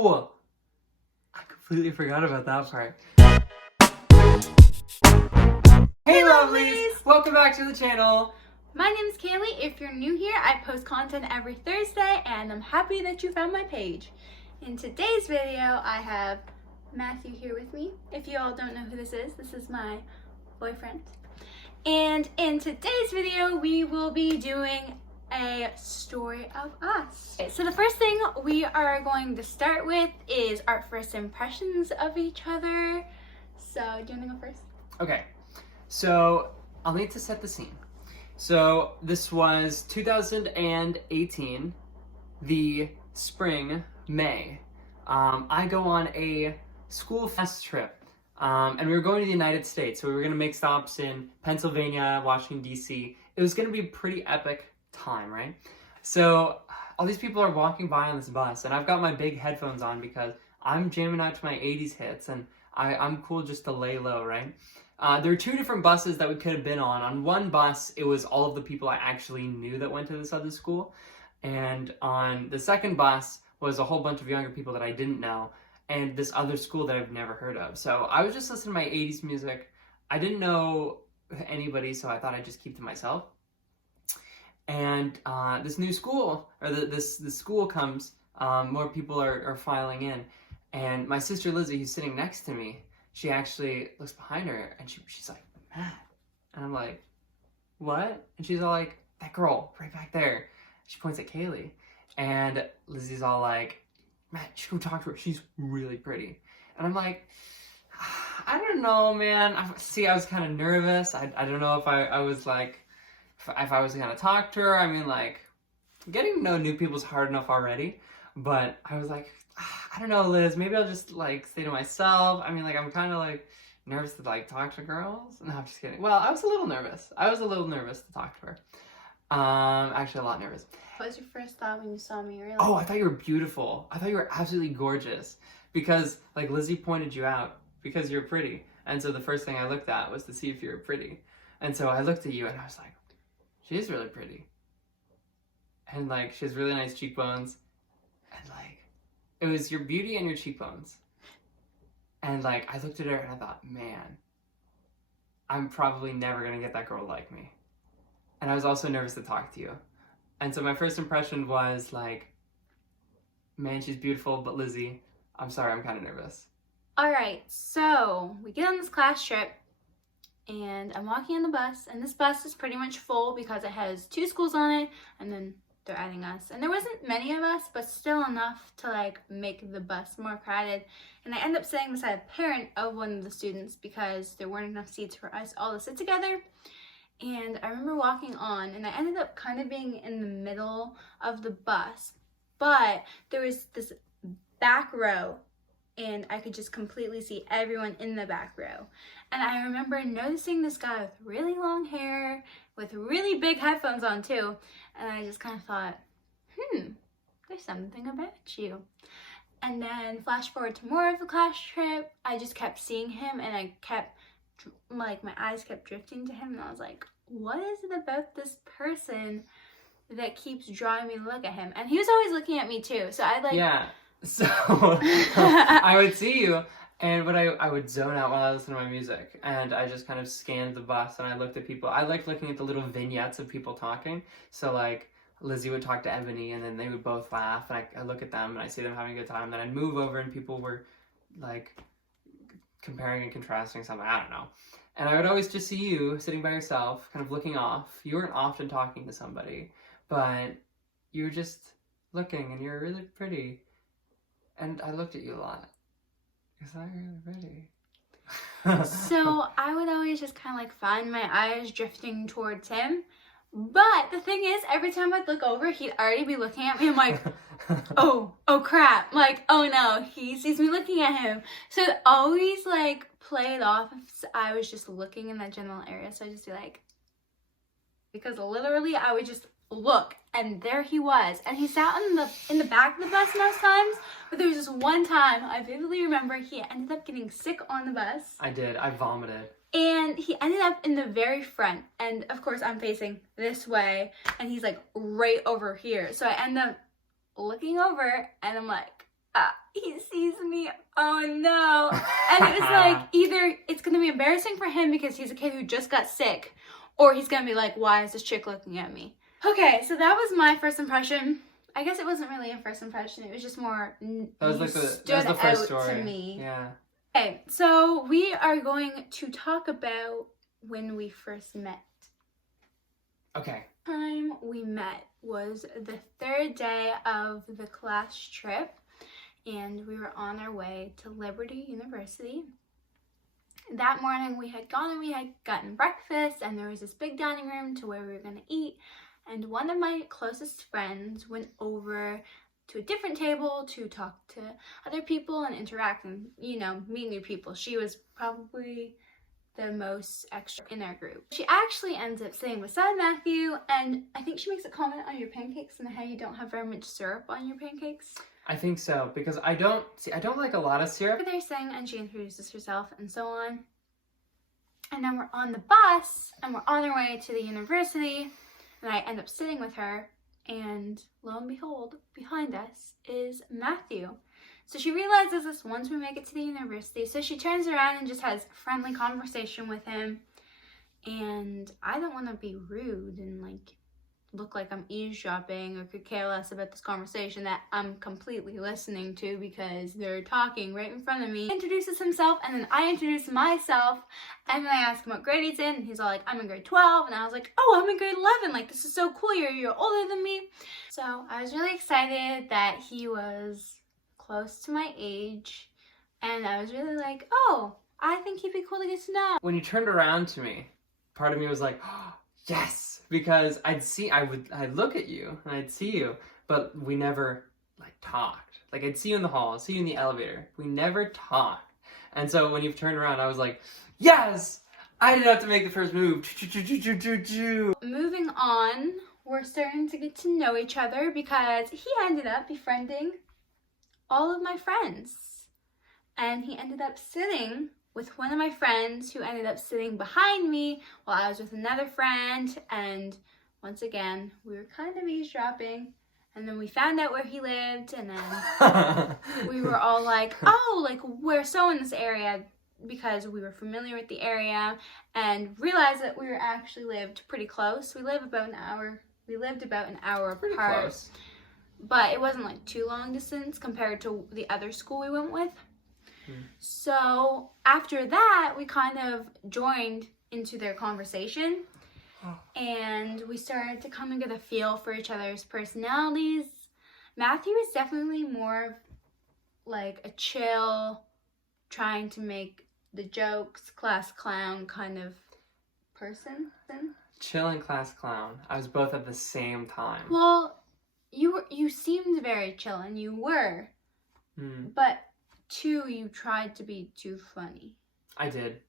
Oh! I completely forgot about that part. Hey lovelies! Welcome back to the channel. My name is Kaylee. If you're new here, I post content every Thursday and I'm happy that you found my page. In today's video, I have Matthew here with me. If you all don't know who this is my boyfriend. And in today's video, we will be doing a story of us. Okay, so the first thing we are going to start with is our first impressions of each other. So, do you want to go first? Okay, so I'll need to set the scene. So this was 2018, the spring, May. I go on a school fest trip. And we were going to the United States, so we were going to make stops in Pennsylvania, Washington, D.C. It was going to be a pretty epic time, right? So all these people are walking by on this bus, and I've got my big headphones on because I'm jamming out to my 80s hits, and I'm cool just to lay low, right? There were two different buses that we could have been on. On one bus, it was all of the people I actually knew that went to this other school. And on the second bus was a whole bunch of younger people that I didn't know, and this other school that I've never heard of. So I was just listening to my 80s music. I didn't know anybody, so I thought I'd just keep to myself. And this new school, or this school comes, more people are filing in. And my sister Lizzie, who's sitting next to me, she actually looks behind her, and she's like, Matt. And I'm like, what? And she's all like, that girl, right back there. She points at Kaylee. And Lizzie's all like, Matt, you should go talk to her. She's really pretty. And I'm like, I don't know, man. I was kind of nervous. I don't know if I was like, if I was going to talk to her. I mean, like, getting to know new people's hard enough already. But I was like, I don't know, Liz. Maybe I'll just, like, stay to myself. I mean, like, I'm kind of, like, nervous to, like, talk to girls. No, I'm just kidding. Well, I was a little nervous. To talk to her. Actually, a lot nervous. What was your first thought when you saw me? Really? Oh, I thought you were beautiful. I thought you were absolutely gorgeous. Because, like, Lizzie pointed you out because you're pretty. And so the first thing I looked at was to see if you were pretty. And so I looked at you and I was like, she's really pretty. And, like, she has really nice cheekbones. And, like, it was your beauty and your cheekbones. And, like, I looked at her and I thought, man, I'm probably never going to get that girl like me. And I was also nervous to talk to you. And so my first impression was like, man, she's beautiful, but Lizzie, I'm sorry, I'm kind of nervous. All right, so we get on this class trip and I'm walking on the bus, and this bus is pretty much full because it has two schools on it, and then they're adding us. And there wasn't many of us, but still enough to like make the bus more crowded. And I end up sitting beside a parent of one of the students because there weren't enough seats for us all to sit together. And I remember walking on, and I ended up kind of being in the middle of the bus, but there was this back row, and I could just completely see everyone in the back row. And I remember noticing this guy with really long hair, with really big headphones on too, and I just kind of thought, there's something about you. And then flash forward to more of the class trip, I just kept seeing him, and I kept, like, my eyes kept drifting to him, and I was like, what is it about this person that keeps drawing me to look at him? And he was always looking at me too, so I'd like... Yeah, so I would see you, but I would zone out while I listened to my music, and I just kind of scanned the bus, and I looked at people. I liked looking at the little vignettes of people talking, so like, Lizzie would talk to Ebony, and then they would both laugh, and I look at them, and I see them having a good time, then I'd move over, and people were, like, comparing and contrasting something, I don't know. And I would always just see you sitting by yourself, kind of looking off. You weren't often talking to somebody, but you were just looking, and you were really pretty. And I looked at you a lot. Because I really pretty. So I would always just kind of like find my eyes drifting towards him. But the thing is, every time I'd look over, he'd already be looking at me. I'm like, oh crap. Like, oh no, he sees me looking at him. So it always like played off if I was just looking in that general area. So I'd just be like, because literally I would just look, and there he was. And he sat in the back of the bus most times, but there was this one time, I vividly remember, he ended up getting sick on the bus. I did. I vomited. And he ended up in the very front. And of course, I'm facing this way, and he's like right over here. So I end up looking over, and I'm like, he's he sees me, oh no. And it was like, either it's gonna be embarrassing for him because he's a kid who just got sick, or he's gonna be like, why is this chick looking at me? Okay, so that was my first impression. I guess it wasn't really a first impression, it was just more, that was the first story. To me. Yeah. Okay, so we are going to talk about when we first met. Okay. The time we met was the third day of the class trip, and we were on our way to Liberty University. That morning we had gone and we had gotten breakfast, and there was this big dining room to where we were going to eat, and one of my closest friends went over to a different table to talk to other people and interact and, you know, meet new people. She was probably the most extra in our group. She actually ends up sitting beside Matthew, and I think she makes a comment on your pancakes and how you don't have very much syrup on your pancakes. I think so, because I don't like a lot of syrup. They're saying, and she introduces herself and so on. And then we're on the bus, and we're on our way to the university, and I end up sitting with her, and lo and behold, behind us is Matthew. So she realizes this once we make it to the university, so she turns around and just has friendly conversation with him, and I don't want to be rude and like look like I'm eavesdropping or could care less about this conversation that I'm completely listening to because they're talking right in front of me. He introduces himself, and then I introduce myself, and then I ask him what grade he's in, and he's all like, I'm in grade 12, and I was like, oh, I'm in grade 11, like this is so cool, you're older than me. So I was really excited that he was close to my age, and I was really like, oh, I think he'd be cool to get to know. When you turned around to me, part of me was like, oh, yes, because I'd look at you and I'd see you, but we never like talked. Like I'd see you in the hall, I'd see you in the elevator. We never talked. And so when you turned around, I was like, yes, I didn't have to make the first move. Moving on, we're starting to get to know each other because he ended up befriending all of my friends. And he ended up sitting with one of my friends who ended up sitting behind me while I was with another friend, and once again we were kind of eavesdropping, and then we found out where he lived, and then we were all like, oh, like we're so in this area, because we were familiar with the area, and realized that we actually lived pretty close. We lived about an hour apart. Pretty close. But it wasn't like too long distance compared to the other school we went with. So after that, we kind of joined into their conversation, and we started to come and get a feel for each other's personalities. Matthew is definitely more of like a chill, trying to make the jokes, class clown kind of person. Chill and class clown. I was both at the same time. Well, you seemed very chill, and you were, but two, you tried to be too funny. I did.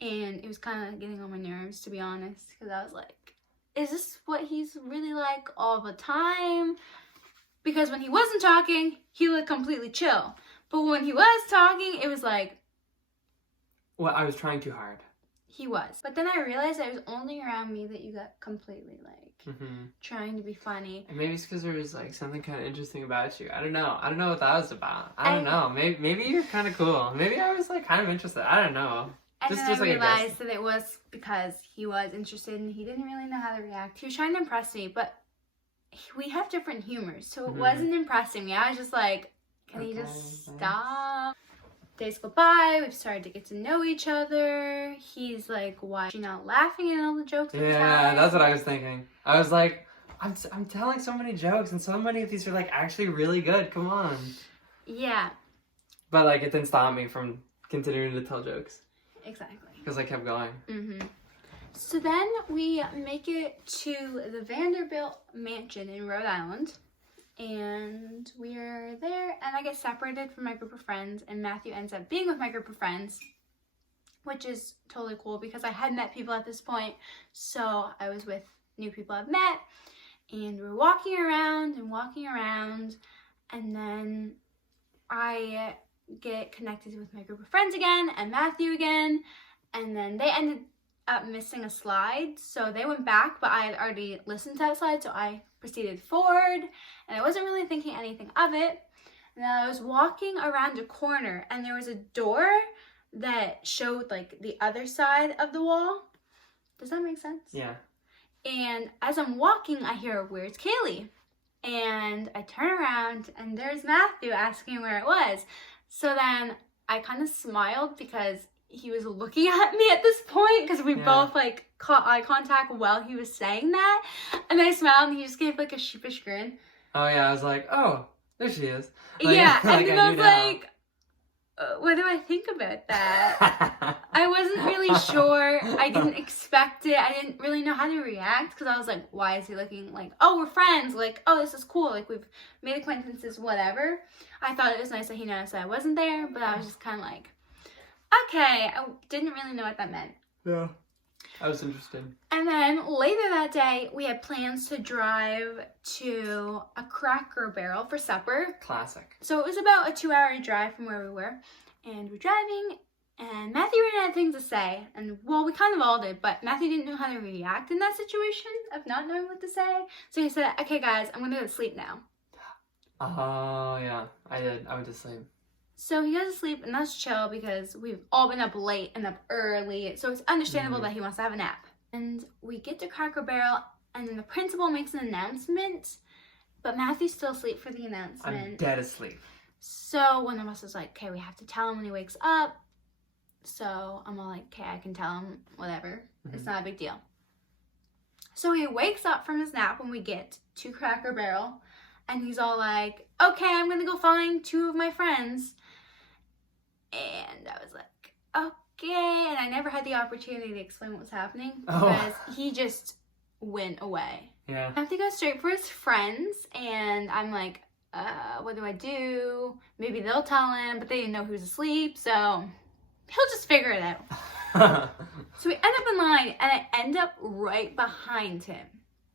And it was kind of getting on my nerves, to be honest, because I was like, is this what he's really like all the time? Because when he wasn't talking, he looked completely chill. But when he was talking, it was like... Well, I was trying too hard. He was. But then I realized that it was only around me that you got completely like trying to be funny. And maybe it's because there was like something kind of interesting about you. I don't know what that was about. I don't know. Maybe you're kind of cool. Maybe I was like kind of interested. I don't know. And then I realized that it was because he was interested and he didn't really know how to react. He was trying to impress me, but we have different humors, so it wasn't impressing me. I was just like, can he just stop? Days go by, we've started to get to know each other. He's like, why is she not laughing at all the jokes? Yeah, that's what I was thinking. I was like, I'm telling so many jokes, and so many of these are like actually really good. Come on. Yeah. But like, it didn't stop me from continuing to tell jokes. Exactly. Because I kept going. So then we make it to the Vanderbilt mansion in Rhode Island. And we're there, and I get separated from my group of friends, and Matthew ends up being with my group of friends, which is totally cool because I had met people at this point, so I was with new people I've met, and we're walking around, and then I get connected with my group of friends again, and Matthew again, and then they ended up missing a slide, so they went back, but I had already listened to that slide, so I proceeded forward, and I wasn't really thinking anything of it. And I was walking around a corner, and there was a door that showed like the other side of the wall. Does that make sense? Yeah. And as I'm walking, I hear, "Where's Kaylee?" And I turn around, and there's Matthew asking where it was. So then I kind of smiled because he was looking at me at this point, because we both like caught eye contact while he was saying that. And I smiled, and he just gave like a sheepish grin. Oh yeah, I was like, oh, there she is. Yeah, like, and then I was like, what do I think about that? I wasn't really sure. I didn't expect it. I didn't really know how to react, because I was like, why is he looking like, oh, we're friends, like, oh, this is cool, like, we've made acquaintances, whatever. I thought it was nice that he noticed that I wasn't there, but I was just kind of like, okay, I didn't really know what that meant. Yeah, I was interested. And then later that day, we had plans to drive to a Cracker Barrel for supper. Classic. So it was about a 2-hour drive from where we were. And we're driving, and Matthew ran out of things to say. And, well, we kind of all did, but Matthew didn't know how to react in that situation of not knowing what to say. So he said, okay, guys, I'm going to go to sleep now. Oh, yeah, I did. I went to sleep. So he goes to sleep, and that's chill because we've all been up late and up early. So it's understandable that he wants to have a nap. And we get to Cracker Barrel, and then the principal makes an announcement, but Matthew's still asleep for the announcement. I'm dead asleep. So one of us is like, okay, we have to tell him when he wakes up. So I'm all like, okay, I can tell him, whatever. It's not a big deal. So he wakes up from his nap when we get to Cracker Barrel, and he's all like, okay, I'm going to go find 2 of my friends. And I was like, okay. And I never had the opportunity to explain what was happening because he just went away. Yeah. I have to go straight for his friends, and I'm like, what do I do? Maybe they'll tell him, but they didn't know he was asleep, so he'll just figure it out. So we end up in line, and I end up right behind him.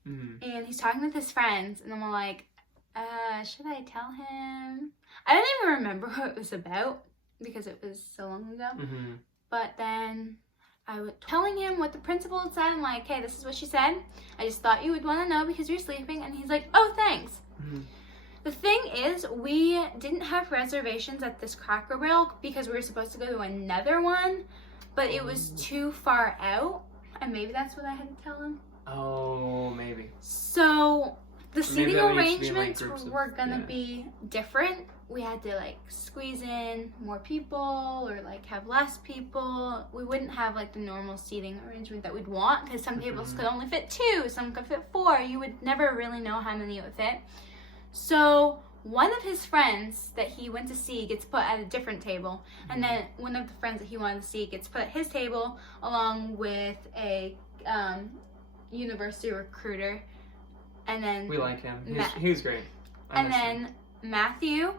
And he's talking with his friends, and I'm like, should I tell him? I don't even remember what it was about because it was so long ago. But then I was telling him what the principal had said. I'm like, hey, this is what she said. I just thought you would want to know because you're sleeping. And he's like, oh, thanks. The thing is, we didn't have reservations at this Cracker Barrel because we were supposed to go to another one, but it was too far out, and maybe that's what I had to tell him. Oh, maybe. So the seating arrangements were gonna be different. We had to like squeeze in more people or like have less people. We wouldn't have like the normal seating arrangement that we'd want because some tables could only fit 2, some could fit 4. You would never really know how many it would fit. So one of his friends that he went to see gets put at a different table, and then one of the friends that he wanted to see gets put at his table along with a university recruiter, and then we like him. He was great. And then Matthew,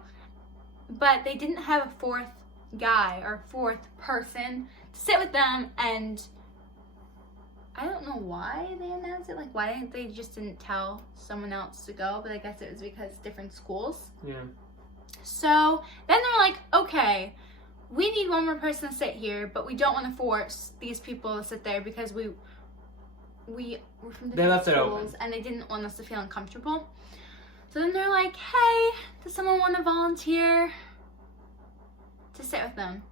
but they didn't have a 4th guy or 4th person to sit with them, and I don't know why they announced it. Like, why didn't they didn't tell someone else to go? But I guess it was because different schools. Yeah. So then they're like, okay, we need one more person to sit here, but we don't want to force these people to sit there because we were from different schools and they didn't want us to feel uncomfortable. So then they're like, hey, does someone want to volunteer to sit with them?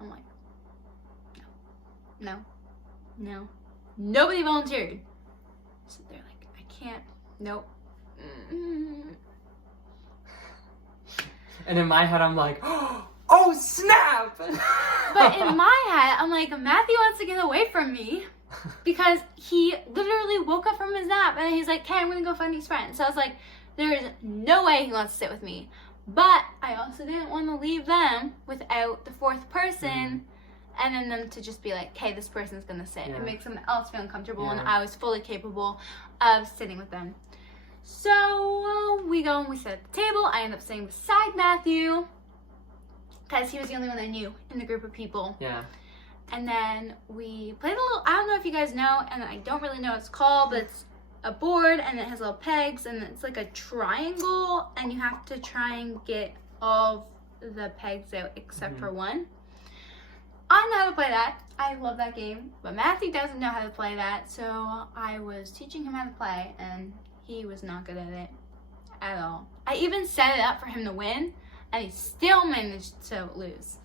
I'm like, no. Nobody volunteered. So they're like, I can't, nope. And in my head, I'm like, oh, snap! But in my head, I'm like, Matthew wants to get away from me because he literally woke up from his nap and he's like, okay, I'm going to go find these friends. So I was like, there is no way he wants to sit with me. But I also didn't want to leave them without the 4th person. And then them to just be like, okay, this person's gonna sit and make someone else feel uncomfortable, and I was fully capable of sitting with them. So we go and we sit at the table. I end up sitting beside Matthew because he was the only one I knew in the group of people. Yeah. And then we played a little, I don't know if you guys know, and I don't really know what it's called, but it's a board and it has little pegs and it's like a triangle, and you have to try and get all the pegs out except for one. I know how to play that. I love that game, but Matthew doesn't know how to play that, so I was teaching him how to play, and he was not good at it at all. I even set it up for him to win, and he still managed to lose.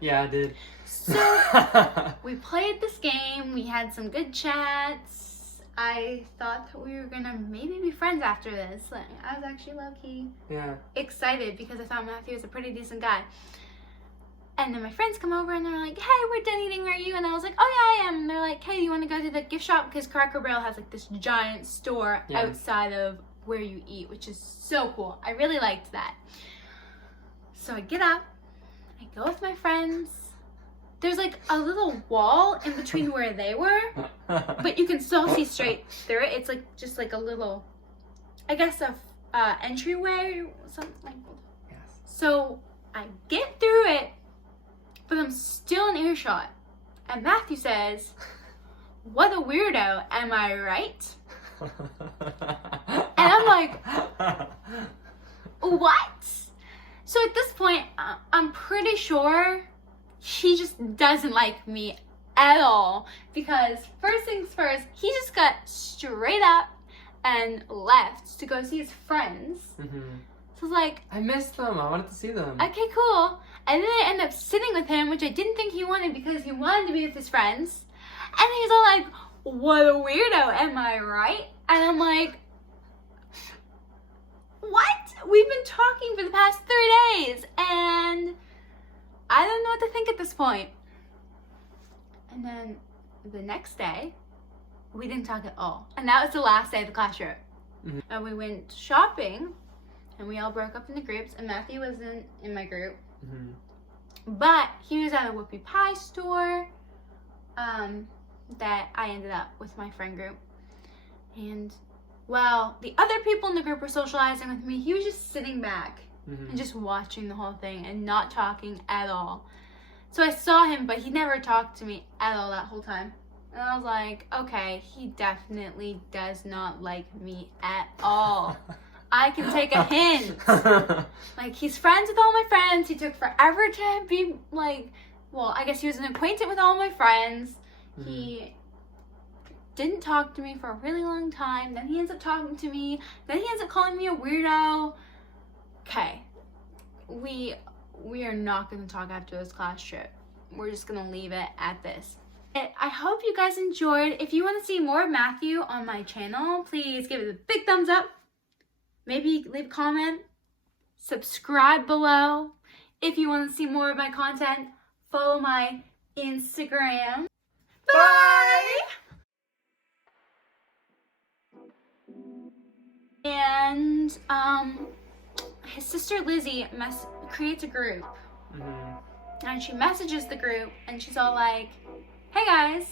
Yeah, I did. So we played this game. We had some good chats. I thought that we were gonna maybe be friends after this. Like, I was actually low-key excited because I thought Matthew was a pretty decent guy. And then my friends come over and they're like, hey, we're done eating, are you? And I was like, oh yeah, I am. And they're like, hey, you want to go to the gift shop? Because Cracker Barrel has like this giant store outside of where you eat, which is so cool. I really liked that. So I get up, I go with my friends. There's like a little wall in between where they were, but you can still see straight through it. It's like just like a little, I guess, a entryway or something like that. Yes. So I get through it, but I'm still in earshot. And Matthew says, what a weirdo, am I right? And I'm like, what? So at this point, I'm pretty sure he just doesn't like me at all. Because first things first, he just got straight up and left to go see his friends. Mm-hmm. So I was like, I missed them. I wanted to see them. Okay, cool. And then I ended up sitting with him, which I didn't think he wanted because he wanted to be with his friends. And he's all like, what a weirdo, am I right? And I'm like, what? We've been talking for the past 3 days and I don't know what to think at this point. And then the next day, we didn't talk at all. And that was the last day of the class trip. Mm-hmm. And we went shopping and we all broke up into groups and Matthew wasn't in my group. Mm-hmm. But he was at a whoopie pie store that I ended up with my friend group. And while the other people in the group were socializing with me, he was just sitting back and just watching the whole thing and not talking at all. So I saw him, but he never talked to me at all that whole time. And I was like, okay, he definitely does not like me at all. I can take a hint. Like, he's friends with all my friends. He took forever to be, like, well, I guess he was an acquaintance with all my friends. Mm-hmm. He didn't talk to me for a really long time. Then he ends up talking to me. Then he ends up calling me a weirdo. Okay. We are not going to talk after this class trip. We're just going to leave it at this. I hope you guys enjoyed. If you want to see more of Matthew on my channel, please give it a big thumbs up. Maybe leave a comment. Subscribe below. If you want to see more of my content, follow my Instagram. Bye! And his sister Lizzie creates a group. Mm-hmm. And she messages the group and she's all like, hey guys,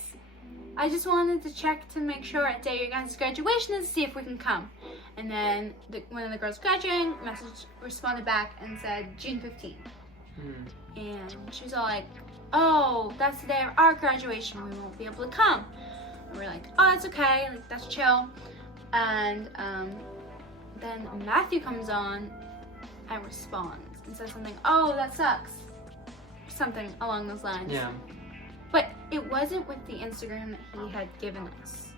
I just wanted to check to make sure at day your guys' graduation is to see if we can come. And then one of the girls graduating responded back and said June 15th. Mm-hmm. And she was all like, oh, that's the day of our graduation, we won't be able to come. And we're like, oh, that's okay, like that's chill. And then Matthew comes on and responds and says something, oh, that sucks. Something along those lines. Yeah. But it wasn't with the Instagram that he had given us.